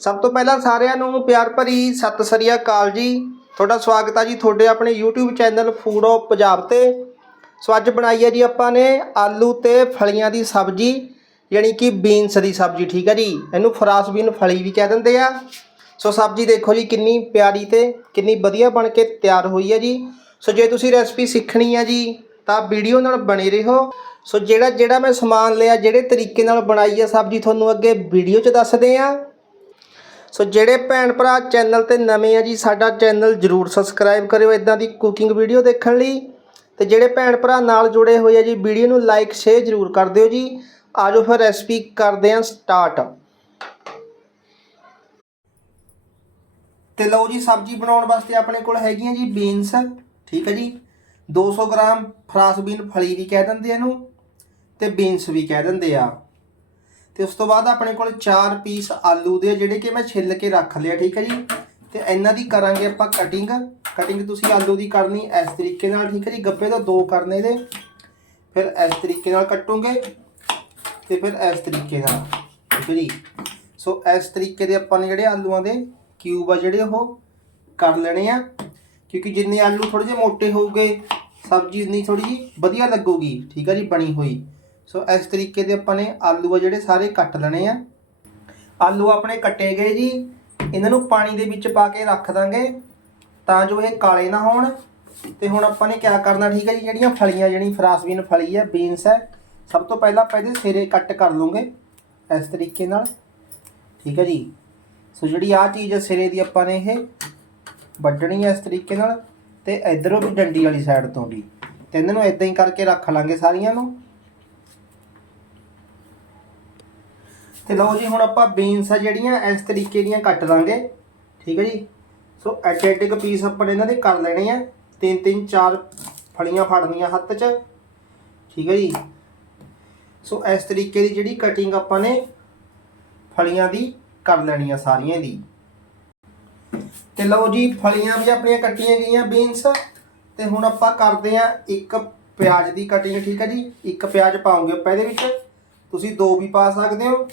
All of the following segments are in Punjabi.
ਸਭ ਤੋਂ ਪਹਿਲਾਂ ਸਾਰਿਆਂ ਨੂੰ ਪਿਆਰ ਭਰੀ ਸਤਿ ਸ੍ਰੀ ਅਕਾਲ ਜੀ। ਤੁਹਾਡਾ ਸਵਾਗਤ ਹੈ ਜੀ ਤੁਹਾਡੇ ਆਪਣੇ YouTube channel food of Punjab ਤੇ। ਸੋ ਅੱਜ ਬਣਾਈ ਹੈ ਜੀ ਆਪਾਂ ਨੇ ਆਲੂ ਤੇ ਫਲੀਆਂ ਦੀ ਸਬਜ਼ੀ, ਯਾਨੀ ਕਿ ਬੀਨਸ ਦੀ ਸਬਜ਼ੀ, ਠੀਕ ਹੈ ਜੀ? ਇਹਨੂੰ ਫਰਾਸ ਬੀਨ ਫਲੀ ਵੀ ਕਹਿ ਦਿੰਦੇ ਆ। ਸੋ ਸਬਜ਼ੀ ਦੇਖੋ ਜੀ ਕਿੰਨੀ ਪਿਆਰੀ ਤੇ ਕਿੰਨੀ ਵਧੀਆ ਬਣ ਕੇ ਤਿਆਰ ਹੋਈ ਹੈ ਜੀ। ਸੋ ਜੇ ਤੁਸੀਂ ਰੈਸਪੀ ਸਿੱਖਣੀ ਹੈ ਜੀ, ਤਾਂ ਵੀਡੀਓ ਨਾਲ ਬਣੇ ਰਹੋ। ਸੋ ਜਿਹੜਾ ਜਿਹੜਾ ਮੈਂ ਸਮਾਨ ਲਿਆ, ਜਿਹੜੇ ਤਰੀਕੇ ਨਾਲ ਬਣਾਈ ਹੈ ਸਬਜ਼ੀ, ਤੁਹਾਨੂੰ ਅੱਗੇ ਵੀਡੀਓ 'ਚ ਦੱਸਦੇ ਆ। ਸੋ ਜਿਹੜੇ ਭੈਣ ਭਰਾ ਚੈਨਲ ਤੇ ਨਵੇਂ ਆ ਜੀ, ਸਾਡਾ ਚੈਨਲ ਜਰੂਰ ਸਬਸਕ੍ਰਾਈਬ ਕਰਿਓ ਇਦਾਂ ਦੀ ਕੁਕਿੰਗ ਵੀਡੀਓ ਦੇਖਣ ਲਈ। ਤੇ ਜਿਹੜੇ ਭੈਣ ਭਰਾ ਨਾਲ ਜੁੜੇ ਹੋਏ ਆ ਜੀ, ਵੀਡੀਓ ਨੂੰ ਲਾਈਕ ਸ਼ੇਅਰ ਜਰੂਰ ਕਰ ਦਿਓ ਜੀ। ਆਜੋ ਫਿਰ ਰੈਸਪੀ ਕਰਦੇ ਆਂ ਸਟਾਰਟ ਤੇ ਲਓ ਜੀ, ਸਬਜ਼ੀ ਬਣਾਉਣ ਵਾਸਤੇ ਆਪਣੇ ਕੋਲ ਹੈਗੀਆਂ ਜੀ ਬੀਨਸ ਠੀਕ ਹੈ ਜੀ। 200 ਗ੍ਰਾਮ ਫਰਾਸ ਬੀਨ ਫਲੀ ਵੀ ਕਹਿ ਦਿੰਦੇ ਇਹਨੂੰ, ਤੇ ਬੀਨਸ ਵੀ ਕਹਿ ਦਿੰਦੇ ਆ। ਤੇ ਉਸ ਤੋਂ ਬਾਅਦ ਆਪਣੇ ਕੋਲ 4 ਪੀਸ ਆਲੂ ਦੇ ਜਿਹੜੇ ਕਿ ਮੈਂ ਛਿੱਲ ਕੇ ਰੱਖ ਲਿਆ, ਠੀਕ ਹੈ ਜੀ? ਤੇ ਇਹਨਾਂ ਦੀ ਕਰਾਂਗੇ ਆਪਾਂ ਕਟਿੰਗ ਕਟਿੰਗ ਤੁਸੀਂ ਆਲੂ ਦੀ ਕਰਨੀ ਇਸ ਤਰੀਕੇ ਨਾਲ, ਠੀਕ ਹੈ ਜੀ? ਗੱਬੇ ਦਾ ਦੋ ਕਰਨੇ ਦੇ ਫਿਰ ਇਸ ਤਰੀਕੇ ਨਾਲ ਕੱਟੂਗੇ ਤੇ ਫਿਰ ਇਸ ਤਰੀਕੇ ਨਾਲ, ਠੀਕ ਹੈ ਜੀ? ਸੋ ਇਸ ਤਰੀਕੇ ਦੇ ਆਪਾਂ ਨੇ ਜਿਹੜੇ ਆਲੂਆਂ ਦੇ ਕਿਊਬ ਆ ਜਿਹੜੇ ਉਹ ਕਰ ਲੈਣੇ ਆ। ਕਿਉਂਕਿ ਜਿੰਨੇ ਆਲੂ ਥੋੜੇ ਜਿਹੇ ਮੋਟੇ ਹੋਊਗੇ, ਸਬਜ਼ੀ ਉਨੀ ਥੋੜੀ ਜਿਹੀ ਵਧੀਆ ਲੱਗੂਗੀ, ਠੀਕ ਹੈ ਜੀ? ਬਣੀ ਹੋਈ। ਸੋ ਇਸ ਤਰੀਕੇ ਦੇ ਆਪਾਂ ਨੇ ਆਲੂ ਆ ਜਿਹੜੇ ਸਾਰੇ ਕੱਟ ਲੈਣੇ ਆ। ਆਲੂ ਆਪਣੇ ਕੱਟੇ ਗਏ ਜੀ। ਇਹਨਾਂ ਨੂੰ ਪਾਣੀ ਦੇ ਵਿੱਚ ਪਾ ਕੇ ਰੱਖ ਦਾਂਗੇ ਤਾਂ ਜੋ ਇਹ ਕਾਲੇ ਨਾ ਹੋਣ। ਤੇ ਹੁਣ ਆਪਾਂ ਨੇ ਕਿਆ ਕਰਨਾ ਠੀਕ ਹੈ ਜੀ? ਜਿਹੜੀਆਂ ਫਲੀਆਂ, ਜਿਹੜੀ ਫਰਾਸਬੀਨ ਫਲੀ ਹੈ ਬੀਨਸ ਹੈ ਸਭ ਤੋਂ ਪਹਿਲਾਂ ਆਪਾਂ ਇਹਦੇ ਸਿਰੇ ਕੱਟ ਕਰ ਲਵਾਂਗੇ ਇਸ ਤਰੀਕੇ ਨਾਲ। ਠੀਕ ਹੈ ਜੀ। ਸੋ ਜਿਹੜੀ ਆ ਚੀਜ਼ ਹੈ ਸਿਰੇ ਦੀ ਆਪਾਂ ਨੇ ਇਹ ਵੱਢਣੀ ਹੈ ਇਸ ਤਰੀਕੇ ਨਾਲ। ਤੇ ਇਧਰੋਂ ਵੀ ਡੰਡੀ ਵਾਲੀ ਸਾਈਡ ਤੋਂ ਵੀ। ਤੇ ਇਹਨਾਂ ਨੂੰ ਇਦਾਂ ਹੀ ਕਰਕੇ ਰੱਖ ਲਾਂਗੇ ਸਾਰੀਆਂ ਨੂੰ। ਤੇ ਲਓ ਜੀ, ਹੁਣ ਆਪਾਂ ਬੀਨਸ ਆ ਜਿਹੜੀਆਂ, ਇਸ ਤਰੀਕੇ ਦੀਆਂ ਕੱਟ ਲਾਂਗੇ ਠੀਕ ਹੈ ਜੀ? ਸੋ ਐਟੈਟਿਕ ਪੀਸ ਆਪਾਂ ਇਹਨਾਂ ਦੇ ਕਰ ਲੈਣੇ ਆ। ਤਿੰਨ ਤਿੰਨ, ਚਾਰ ਫਲੀਆਂ ਫੜਨੀਆਂ ਹੱਥ 'ਚ। ਠੀਕ ਹੈ ਜੀ? ਸੋ ਇਸ ਤਰੀਕੇ ਦੀ ਜਿਹੜੀ ਕਟਿੰਗ ਆਪਾਂ ਨੇ ਫਲੀਆਂ ਦੀ ਕਰ ਲੈਣੀ ਆ ਸਾਰੀਆਂ ਦੀ। ਤੇ ਲਓ ਜੀ, ਫਲੀਆਂ ਵੀ ਆਪਣੀਆਂ ਕੱਟੀਆਂ ਗਈਆਂ ਬੀਨਸ ਤੇ ਹੁਣ ਆਪਾਂ ਕਰਦੇ ਆ ਇੱਕ ਪਿਆਜ਼ ਦੀ ਕਟਿੰਗ ਠੀਕ ਹੈ ਜੀ? ਇੱਕ ਪਿਆਜ਼ ਪਾਉਂਗੇ ਆਪਾਂ ਇਹਦੇ ਵਿੱਚ। ਤੁਸੀਂ ਦੋ ਵੀ ਪਾ ਸਕਦੇ ਹੋ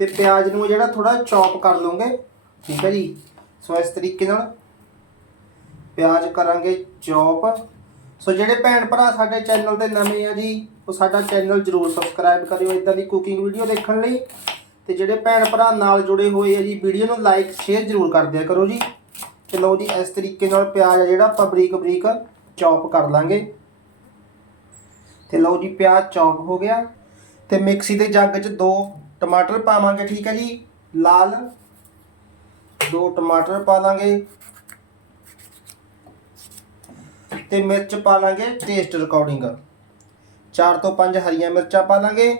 ਤੇ ਪਿਆਜ਼ ਨੂੰ ਜਿਹੜਾ ਥੋੜਾ ਚੌਪ ਕਰ ਲਓਗੇ, ਠੀਕ ਹੈ ਜੀ? ਸੋ ਇਸ ਤਰੀਕੇ ਨਾਲ ਪਿਆਜ਼ ਕਰਾਂਗੇ ਚੌਪ। ਸੋ ਜਿਹੜੇ ਭੈਣ ਭਰਾ ਸਾਡੇ ਚੈਨਲ ਤੇ ਨਵੇਂ ਆ ਜੀ, ਉਹ ਸਾਡਾ ਚੈਨਲ ਜਰੂਰ ਸਬਸਕ੍ਰਾਈਬ ਕਰਿਓ ਇਦਾਂ ਦੀ ਕੁਕਿੰਗ ਵੀਡੀਓ ਦੇਖਣ ਲਈ। ਤੇ ਜਿਹੜੇ ਭੈਣ ਭਰਾ ਨਾਲ ਜੁੜੇ ਹੋਏ ਆ ਜੀ ਵੀਡੀਓ ਨੂੰ ਲਾਈਕ ਸ਼ੇਅਰ ਜਰੂਰ ਕਰ ਦਿਆ ਕਰੋ ਜੀ। ਤੇ ਲਓ ਜੀ, ਇਸ ਤਰੀਕੇ ਨਾਲ ਪਿਆਜ਼ ਆ ਜਿਹੜਾ ਆਪਾਂ ਬਰੀਕ ਬਰੀਕ ਚੌਪ ਕਰ ਲਾਂਗੇ। ਤੇ ਲਓ ਜੀ, ਪਿਆਜ਼ ਚੌਪ ਹੋ ਗਿਆ। ਤੇ ਮਿਕਸੀ ਦੇ ਜੱਗ 'ਚ ਦੋ ਟਮਾਟਰ ਪਾਵਾਂਗੇ, ਠੀਕ ਹੈ ਜੀ? ਲਾਲ। ਦੋ ਟਮਾਟਰ ਪਾ ਲਾਂਗੇ। ਤੇ ਮਿਰਚ ਪਾ ਲਾਂਗੇ ਟੇਸਟ ਅਕੋਰਡਿੰਗ 4 ਤੋਂ ਪੰਜ ਹਰੀਆਂ ਮਿਰਚਾਂ ਪਾ ਲਾਂਗੇ।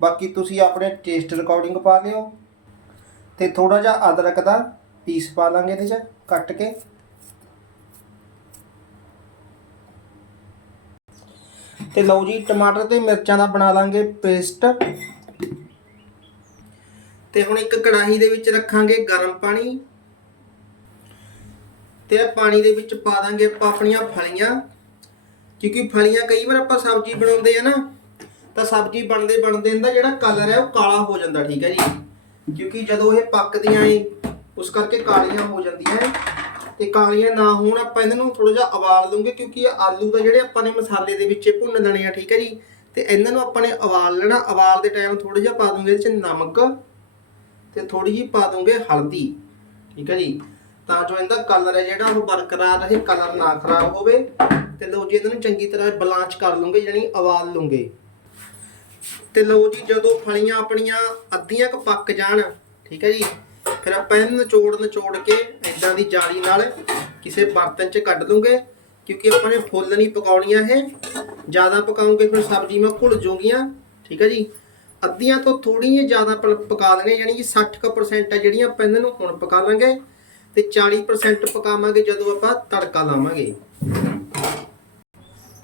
ਬਾਕੀ ਤੁਸੀਂ ਆਪਣੇ ਟੇਸਟ ਅਕੋਰਡਿੰਗ ਪਾ ਲਿਓ। ਤੇ ਥੋੜਾ ਜਿਹਾ ਅਦਰਕ ਦਾ ਪੀਸ ਪਾ ਲਾਂਗੇ ਇਹਦੇ 'ਚ, ਕੱਟ ਕੇ। ਤੇ ਲਓ ਜੀ, ਟਮਾਟਰ ਤੇ ਮਿਰਚਾਂ ਦਾ ਬਣਾ ਲਾਂਗੇ ਪੇਸਟ ਤੇ ਹੁਣ ਇੱਕ ਕੜਾਹੀ ਦੇ ਵਿੱਚ ਰੱਖਾਂਗੇ ਗਰਮ ਪਾਣੀ। ਤੇ ਇਹ ਪਾਣੀ ਦੇ ਵਿੱਚ ਪਾ ਦਾਂਗੇ ਆਪਾਂ ਆਪਣੀਆਂ ਫਲੀਆਂ। ਕਿਉਂਕਿ ਫਲੀਆਂ ਕਈ ਵਾਰ ਆਪਾਂ ਸਬਜ਼ੀ ਬਣਾਉਂਦੇ ਆ ਨਾ, ਤਾਂ ਸਬਜ਼ੀ ਬਣਦੇ ਬਣਦੇ ਇਹਦਾ ਜਿਹੜਾ ਕਲਰ ਹੈ ਉਹ ਕਾਲਾ ਹੋ ਜਾਂਦਾ, ਠੀਕ ਹੈ ਜੀ। ਕਿਉਂਕਿ ਜਦੋਂ ਇਹ ਪੱਕਦੀਆਂ ਏ, ਉਸ ਕਰਕੇ ਕਾਲੀਆਂ ਹੋ ਜਾਂਦੀਆਂ ਏ। ਤੇ ਕਾਲੀਆਂ ਨਾ ਹੋਣ, ਆਪਾਂ ਇਹਨਾਂ ਨੂੰ ਥੋੜਾ ਜਿਹਾ ਉਬਾਲ ਲਵਾਂਗੇ ਕਿਉਂਕਿ ਇਹ ਆਲੂ ਦਾ ਜਿਹੜੇ ਆਪਾਂ ਨੇ ਮਸਾਲੇ ਦੇ ਵਿੱਚ ਭੁੰਨ ਦੇਣੇ ਆ, ਠੀਕ ਹੈ ਜੀ? ਤੇ ਇਹਨਾਂ ਨੂੰ ਆਪਾਂ ਨੇ ਉਬਾਲ ਲੈਣਾ, ਉਬਾਲ ਦੇ ਟਾਈਮ ਥੋੜਾ ਜਿਹਾ ਪਾ ਦੂੰਗੇ ਇਹਦੇ ਚ ਨਮਕ ਤੇ ਥੋੜੀ ਜਿਹੀ ਪਾ ਦੂੰਗੇ ਹਲਦੀ, ਠੀਕ ਹੈ ਜੀ? ਤਾਂ ਜੋ ਇਹਦਾ ਕਲਰ ਹੈ ਜਿਹੜਾ, ਉਹ ਬਰਕਰਾਰ ਰਹੇ ਕਲਰ ਨਾ ਖਰਾਬ ਹੋਵੇ ਤੇ ਲਓ ਜੀ, ਇਹਨਾਂ ਨੂੰ ਚੰਗੀ ਤਰ੍ਹਾਂ ਬਲਾਂਚ ਕਰ ਲੂੰਗੇ ਯਾਨੀ ਉਬਾਲ ਲੂੰਗੇ ਤੇ ਲਓ ਜੀ, ਜਦੋਂ ਫਲੀਆਂ ਆਪਣੀਆਂ ਅੱਧੀਆਂ ਕ ਪੱਕ ਜਾਣ, ਠੀਕ ਹੈ ਜੀ? ਫਿਰ ਆਪਾਂ ਇਹਨੂੰ ਨਿਚੋੜ ਨਿਚੋੜ ਕੇ ਇਦਾਂ ਦੀ ਜਾਲੀ ਨਾਲ ਕਿਸੇ ਬਰਤਨ 'ਚ ਕੱਢ ਲੂੰਗੇ ਕਿਉਂਕਿ ਆਪਾਂ ਨੇ ਫੁੱਲ ਨਹੀਂ ਪਕਾਉਣੀਆਂ ਇਹ। ਜ਼ਿਆਦਾ ਪਕਾਉਂਗੇ ਫਿਰ ਸਬਜ਼ੀ ਮੈਂ ਘੁਲ ਜੂਗੀਆਂ, ਠੀਕ ਹੈ ਜੀ? ਅੱਧੀਆਂ ਤੋਂ ਥੋੜੀਆਂ ਜ਼ਿਆਦਾ ਪ- ਪਕਾ ਲੈਣੇ ਯਾਨੀ ਕਿ 60% ਹੈ ਜਿਹੜੀਆਂ ਆਪਾਂ ਇਹਨਾਂ ਨੂੰ ਹੁਣ ਪਕਾ ਲਾਂਗੇ। ਤੇ 40% ਪਕਾਵਾਂਗੇ ਜਦੋਂ ਆਪਾਂ ਤੜਕਾ ਲਾਵਾਂਗੇ।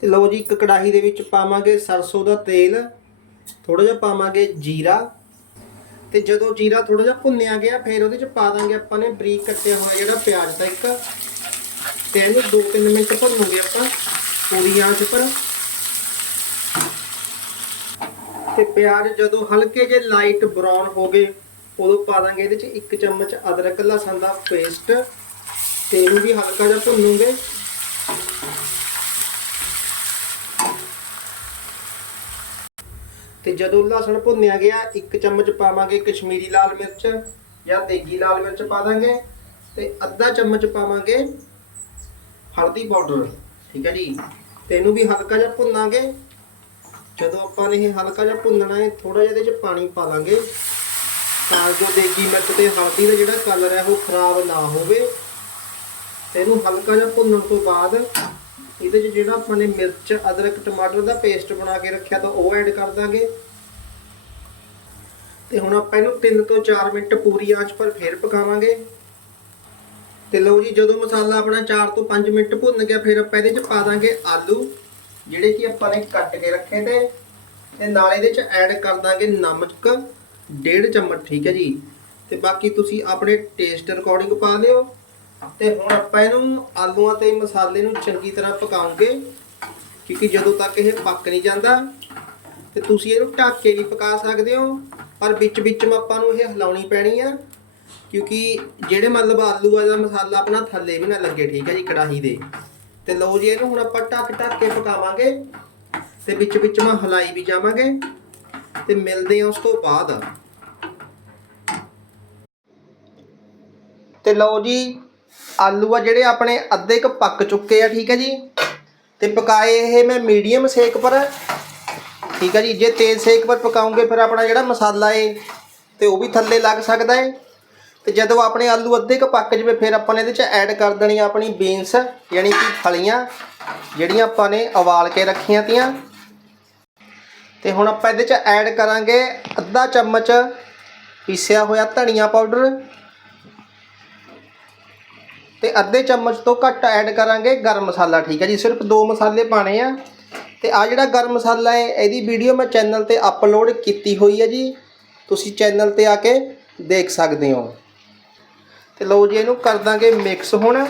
ਤੇ ਲਓ ਜੀ, ਇੱਕ ਕੜਾਹੀ ਦੇ ਵਿੱਚ ਪਾਵਾਂਗੇ ਸਰਸੋਂ ਦਾ ਤੇਲ ਥੋੜਾ ਜਿਹਾ ਪਾਵਾਂਗੇ ਜੀਰਾ ਤੇ ਜਦੋਂ ਜੀਰਾ ਥੋੜਾ ਜਿਹਾ ਭੁੰਨਿਆ ਗਿਆ, ਫਿਰ ਉਹਦੇ ਚ ਪਾ ਦਾਂਗੇ ਆਪਾਂ ਨੇ ਬਰੀਕ ਕੱਟਿਆ ਹੋਇਆ ਜਿਹੜਾ ਪਿਆਜ਼ ਦਾ ਇੱਕ। ਤੇ ਇਹਨੂੰ 2-3 ਮਿੰਟ ਭੁੰਨੂਗੇ ਆਪਾਂ ਪੂਰੀ ਆਂਚ ਪਰ। ਤੇ ਪਿਆਜ਼ ਜਦੋਂ ਹਲਕੇ ਜਿਹੇ ਲਾਈਟ ਬਰਾਊਨ ਹੋ ਗਏ, ਉਦੋਂ ਪਾ ਦਾਂਗੇ ਇਹਦੇ ਚ ਇੱਕ ਚਮਚ ਅਦਰਕ ਲਸਣ ਦਾ ਪੇਸਟ ਤੇ ਇਹਨੂੰ ਵੀ ਹਲਕਾ ਜਿਹਾ ਭੁੰਨੂਗੇ। ਤੇ ਜਦੋਂ ਲਸਣ ਭੁੰਨਿਆ ਗਿਆ, ਇੱਕ ਚਮਚ ਪਾਵਾਂਗੇ ਕਸ਼ਮੀਰੀ ਲਾਲ ਮਿਰਚ ਜਾਂ ਤੇਗੀ ਲਾਲ ਮਿਰਚ ਪਾ ਦਾਂਗੇ ਤੇ ਅੱਧਾ ਚਮਚ ਪਾਵਾਂਗੇ ਹਲਦੀ ਪਾਊਡਰ, ਠੀਕ ਹੈ ਜੀ। ਤੇ ਇਹਨੂੰ ਵੀ ਹਲਕਾ ਜਿਹਾ ਭੁੰਨਾਂਗੇ। ਜਦੋਂ ਆਪਾਂ ਨੇ ਇਹ ਹਲਕਾ ਜਿਹਾ ਭੁੰਨਣਾ ਹੈ ਥੋੜਾ ਜਿਹਾ ਇਹਦੇ ਚ ਪਾਣੀ ਪਾ ਲਾਂਗੇ ਤਾਂ ਜੋ ਦੇਗੀ ਮਿਰਚ ਤੇ ਹਲਦੀ ਦਾ ਜਿਹੜਾ ਕਲਰ ਹੈ, ਉਹ ਖਰਾਬ ਨਾ ਹੋਵੇ। ਤੇ ਇਹਨੂੰ ਹਲਕਾ ਜਿਹਾ ਭੁੰਨਣ ਤੋਂ ਬਾਅਦ ਇਹਦੇ 'ਚ ਜਿਹੜਾ ਆਪਾਂ ਨੇ ਮਿਰਚ, ਅਦਰਕ, ਟਮਾਟਰ ਦਾ ਪੇਸਟ ਬਣਾ ਕੇ ਰੱਖਿਆ ਤਾਂ ਉਹ ਐਡ ਕਰ ਦਾਂਗੇ। ਤੇ ਹੁਣ ਆਪਾਂ ਇਹਨੂੰ 3 ਤੋਂ 4 ਮਿੰਟ ਪੂਰੀ ਆਂਚ ਪਰ ਫੇਰ ਪਕਾਵਾਂਗੇ। ਤੇ ਲਓ ਜੀ, ਜਦੋਂ ਮਸਾਲਾ ਆਪਣਾ 4 ਤੋਂ 5 ਮਿੰਟ ਭੁੰਨ ਗਿਆ, ਫਿਰ ਆਪਾਂ ਇਹਦੇ 'ਚ ਪਾ ਦਾਂਗੇ ਆਲੂ, ਜਿਹੜੇ ਕਿ ਆਪਾਂ ਨੇ ਕੱਟ ਕੇ ਰੱਖੇ ਤੇ। ਤੇ ਨਾਲ ਇਹਦੇ 'ਚ ਐਡ ਕਰ ਦਾਂਗੇ ਨਮਕ, ਡੇਢ ਚਮਚ, ਠੀਕ ਹੈ ਜੀ। ਤੇ ਬਾਕੀ ਤੁਸੀਂ ਆਪਣੇ ਟੇਸਟ ਅਕੋਰਡਿੰਗ ਪਾ ਲਿਓ ਤੇ ਹੁਣ ਆਪਾਂ ਇਹਨੂੰ ਆਲੂਆਂ ਤੇ ਮਸਾਲੇ ਨੂੰ ਚੰਗੀ ਤਰ੍ਹਾਂ ਪਕਾਉਂਗੇ, ਕਿਉਂਕਿ ਜਦੋਂ ਤੱਕ ਇਹ ਪੱਕ ਨਹੀਂ ਜਾਂਦਾ, ਤੇ ਤੁਸੀਂ ਇਹਨੂੰ ਢੱਕ ਕੇ ਵੀ ਪਕਾ ਸਕਦੇ ਹੋ, ਪਰ ਵਿੱਚ ਵਿੱਚ ਆਪਾਂ ਨੂੰ ਇਹ ਹਿਲਾਉਣੀ ਪੈਣੀ ਆ, ਕਿਉਂਕਿ ਜਿਹੜੇ ਮਤਲਬ ਆਲੂ ਵਾਲਾ ਮਸਾਲਾ ਆਪਣਾ ਥੱਲੇ ਵੀ ਨਾ ਲੱਗੇ, ਠੀਕ ਹੈ ਜੀ, ਕੜਾਹੀ ਦੇ। ਤੇ ਲਓ ਜੀ, ਇਹਨੂੰ ਹੁਣ ਆਪਾਂ ਢੱਕ ਢੱਕ ਕੇ ਪਕਾਵਾਂਗੇ, ਤੇ ਵਿੱਚ ਵਿੱਚ ਮੈਂ ਹਲਾਈ ਵੀ ਜਾਵਾਂਗੇ, ਤੇ ਮਿਲਦੇ ਆ ਉਸ ਤੋਂ ਬਾਅਦ। ਤੇ ਲਓ ਜੀ ਆਲੂ ਆ ਜਿਹੜੇ ਆਪਣੇ ਅੱਧੇ ਕੁ ਪੱਕ ਚੁੱਕੇ ਆ, ਠੀਕ ਹੈ ਜੀ? ਤੇ ਪਕਾਏ ਇਹ ਮੈਂ ਮੀਡੀਅਮ ਸੇਕ ਪਰ। ਠੀਕ ਹੈ ਜੀ, ਜੇ ਤੇਜ਼ ਸੇਕ ਪਰ ਪਕਾਉਂਗੇ ਫਿਰ ਆਪਣਾ ਜਿਹੜਾ ਮਸਾਲਾ ਏ, ਤੇ ਉਹ ਵੀ ਥੱਲੇ ਲੱਗ ਸਕਦਾ ਏ। ਤੇ ਜਦੋਂ ਆਪਣੇ ਆਲੂ ਅੱਧੇ ਕੁ ਪੱਕ ਜਵੇ, ਫਿਰ ਆਪਾਂ ਨੇ ਇਹਦੇ ਚ ਐਡ ਕਰ ਦੇਣੀ ਆਪਣੀ ਬੀਨਸ ਯਾਨੀ ਕਿ ਫਲੀਆਂ ਜਿਹੜੀਆਂ ਆਪਾਂ ਨੇ ਉਬਾਲ ਕੇ ਰੱਖੀਆਂ ਤੀਆਂ। ਤੇ ਹੁਣ ਆਪਾਂ ਇਹਦੇ ਚ ਐਡ ਕਰਾਂਗੇ ਅੱਧਾ ਚਮਚ ਪੀਸਿਆ ਹੋਇਆ ਧਨੀਆ ਪਾਊਡਰ ਤੇ ਅੱਧੇ ਚਮਚ ਤੋਂ ਘੱਟ ਐਡ ਕਰਾਂਗੇ ਗਰਮ ਮਸਾਲਾ, ਠੀਕ ਹੈ ਜੀ। ਸਿਰਫ ਦੋ ਮਸਾਲੇ ਪਾਣੇ ਆ। ਤੇ ਆ ਜਿਹੜਾ ਗਰਮ ਮਸਾਲਾ ਹੈ, ਇਹਦੀ ਵੀਡੀਓ ਮੈਂ ਚੈਨਲ ਤੇ ਅਪਲੋਡ ਕੀਤੀ ਹੋਈ ਹੈ ਜੀ। ਤੁਸੀਂ ਚੈਨਲ ਤੇ ਆ ਕੇ ਦੇਖ ਸਕਦੇ ਹੋ। ਤੇ ਲਓ ਜੀ, ਇਹਨੂੰ ਕਰ ਦਾਂਗੇ ਮਿਕਸ ਹੁਣ।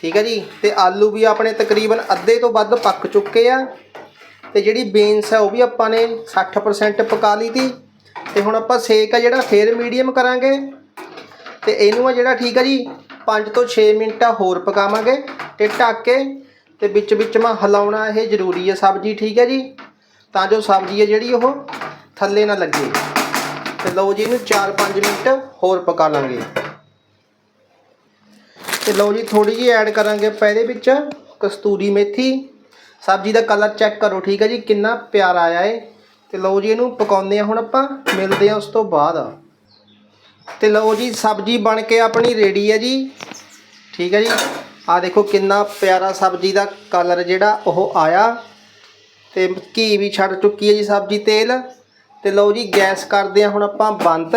ਠੀਕ ਹੈ ਜੀ। ਤੇ ਆਲੂ ਵੀ ਆਪਣੇ ਤਕਰੀਬਨ ਅੱਧੇ ਤੋਂ ਵੱਧ ਪੱਕ ਚੁੱਕੇ ਆ। ਤੇ ਜਿਹੜੀ ਬੀਨਸ ਹੈ, ਉਹ ਵੀ ਆਪਾਂ ਨੇ 60% ਪਕਾ ਲਈ ਤੀ ਤੇ ਹੁਣ ਆਪਾਂ ਸੇਕ ਆ ਜਿਹੜਾ, ਫੇਰ ਮੀਡੀਅਮ ਕਰਾਂਗੇ। ਤੇ ਇਹਨੂੰ ਆ ਜਿਹੜਾ, ਠੀਕ ਆ ਜੀ 5 ਤੋਂ 6 ਮਿੰਟ ਹੋਰ ਪਕਾਵਾਂਗੇ ਤੇ ਢੱਕ ਕੇ ਤੇ ਵਿੱਚ ਵਿੱਚ ਮੈਂ ਹਿਲਾਉਣਾ ਇਹ ਜ਼ਰੂਰੀ ਹੈ ਸਬਜ਼ੀ, ਠੀਕ ਹੈ ਜੀ? ਤਾਂ ਜੋ ਸਬਜ਼ੀ ਹੈ ਜਿਹੜੀ ਉਹ ਥੱਲੇ ਨਾ ਲੱਗੇ। ਤੇ ਲਓ ਜੀ ਇਹਨੂੰ 4-5 ਮਿੰਟ ਹੋਰ ਪਕਾ ਲਾਂਗੇ। ਤੇ ਲਓ ਜੀ ਥੋੜੀ ਜਿਹੀ ਐਡ ਕਰਾਂਗੇ ਆਪਾਂ ਇਹਦੇ ਵਿੱਚ ਕਸਤੂਰੀ ਮੇਥੀ। ਸਬਜ਼ੀ ਦਾ ਕਲਰ ਚੈੱਕ ਕਰੋ, ਠੀਕ ਹੈ ਜੀ? ਕਿੰਨਾ ਪਿਆਰਾ ਆਇਆ ਏ। ਤੇ ਲਓ ਜੀ ਇਹਨੂੰ ਪਕਾਉਂਦੇ ਆ ਹੁਣ ਆਪਾਂ, ਮਿਲਦੇ ਆ ਉਸ ਤੋਂ ਬਾਅਦ। ਤੇ ਲਓ ਜੀ, ਸਬਜ਼ੀ ਬਣ ਕੇ ਆਪਣੀ ਰੈਡੀ ਹੈ ਜੀ। ਠੀਕ ਹੈ ਜੀ। ਆ ਦੇਖੋ ਕਿੰਨਾ ਪਿਆਰਾ ਸਬਜ਼ੀ ਦਾ ਕਲਰ ਜਿਹੜਾ ਉਹ ਆਇਆ। ਤੇ ਘੀ ਵੀ ਛੱਡ ਚੁੱਕੀ ਹੈ ਜੀ ਸਬਜ਼ੀ ਤੇਲ। ਤੇ ਲਓ ਜੀ, ਗੈਸ ਕਰਦੇ ਆ ਹੁਣ ਆਪਾਂ ਬੰਦ।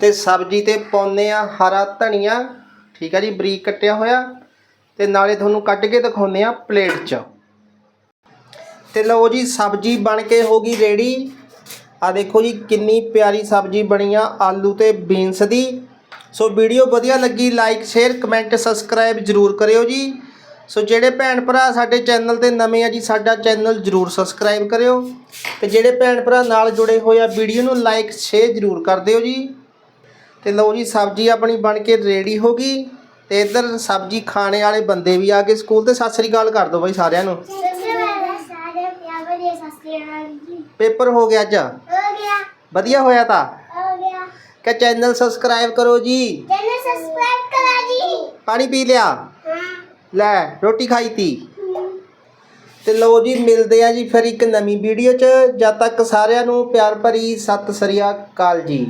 ਤੇ ਸਬਜ਼ੀ ਤੇ ਪਾਉਂਦੇ ਆ ਹਰਾ ਧਨੀਆ। ਠੀਕ ਹੈ ਜੀ, ਬਰੀਕ ਕੱਟਿਆ ਹੋਇਆ। ਤੇ ਨਾਲੇ ਤੁਹਾਨੂੰ ਕੱਢ ਕੇ ਦਿਖਾਉਂਦੇ ਆ ਪਲੇਟ 'ਚ। ਤੇ ਲਓ ਜੀ, ਸਬਜ਼ੀ ਬਣ ਕੇ ਹੋ ਗਈ ਰੈਡੀ ਆ ਦੇਖੋ ਜੀ, ਕਿੰਨੀ ਪਿਆਰੀ ਸਬਜ਼ੀ ਬਣੀ ਆ, ਆਲੂ ਤੇ ਬੀਨਸ ਦੀ। ਸੋ ਵੀਡੀਓ ਵਧੀਆ ਲੱਗੀ ਲਾਈਕ ਸ਼ੇਅਰ ਕਮੈਂਟ ਸਬਸਕ੍ਰਾਈਬ ਜਰੂਰ ਕਰਿਓ ਜੀ। ਸੋ ਜਿਹੜੇ ਭੈਣ ਭਰਾ ਸਾਡੇ ਚੈਨਲ ਤੇ ਨਵੇਂ ਆ ਜੀ, ਸਾਡਾ ਚੈਨਲ ਜਰੂਰ ਸਬਸਕ੍ਰਾਈਬ ਕਰਿਓ। ਤੇ ਜਿਹੜੇ ਭੈਣ ਭਰਾ ਨਾਲ ਜੁੜੇ ਹੋਏ ਆ ਵੀਡੀਓ ਨੂੰ ਲਾਈਕ ਸ਼ੇਅਰ ਜਰੂਰ ਕਰ ਦਿਓ ਜੀ। ਤੇ ਲਓ ਜੀ, ਸਬਜ਼ੀ ਆਪਣੀ ਬਣ ਕੇ ਰੈਡੀ ਹੋ ਗਈ। ਤੇ ਇੱਧਰ ਸਬਜ਼ੀ ਖਾਣੇ ਵਾਲੇ ਬੰਦੇ ਵੀ ਆ ਗਏ ਸਕੂਲ ਤੇ। ਸਤਿ ਸ੍ਰੀ ਅਕਾਲ ਕਰ ਦਿਓ ਬਾਈ ਸਾਰਿਆਂ ਨੂੰ। ਸਾਰੇ ਪਿਆਰ ਵਧੀਆ ਸਸਤੇ ਜੀ। ਪੇਪਰ ਹੋ ਗਿਆ ਅੱਜ? ਹੋ ਗਿਆ। ਵਧੀਆ ਹੋਇਆ ਤਾਂ? ਹੋ ਗਿਆ। ਕਿ ਚੈਨਲ ਸਬਸਕ੍ਰਾਈਬ ਕਰੋ ਜੀ। ਚੈਨਲ ਸਬਸਕ੍ਰਾਈਬ ਕਰਾ ਜੀ। ਪਾਣੀ ਪੀ ਲਿਆ? ਹਾਂ। ਲੈ ਰੋਟੀ ਖਾਈ ਤੀ? ਤੇ ਲਓ ਜੀ ਮਿਲਦੇ ਆ ਜੀ ਫਿਰ ਇੱਕ ਨਵੀਂ ਵੀਡੀਓ 'ਚ। ਜਦ ਤੱਕ ਸਾਰਿਆਂ ਨੂੰ ਪਿਆਰ ਭਰੀ ਸਤਿ ਸ੍ਰੀ ਅਕਾਲ ਜੀ।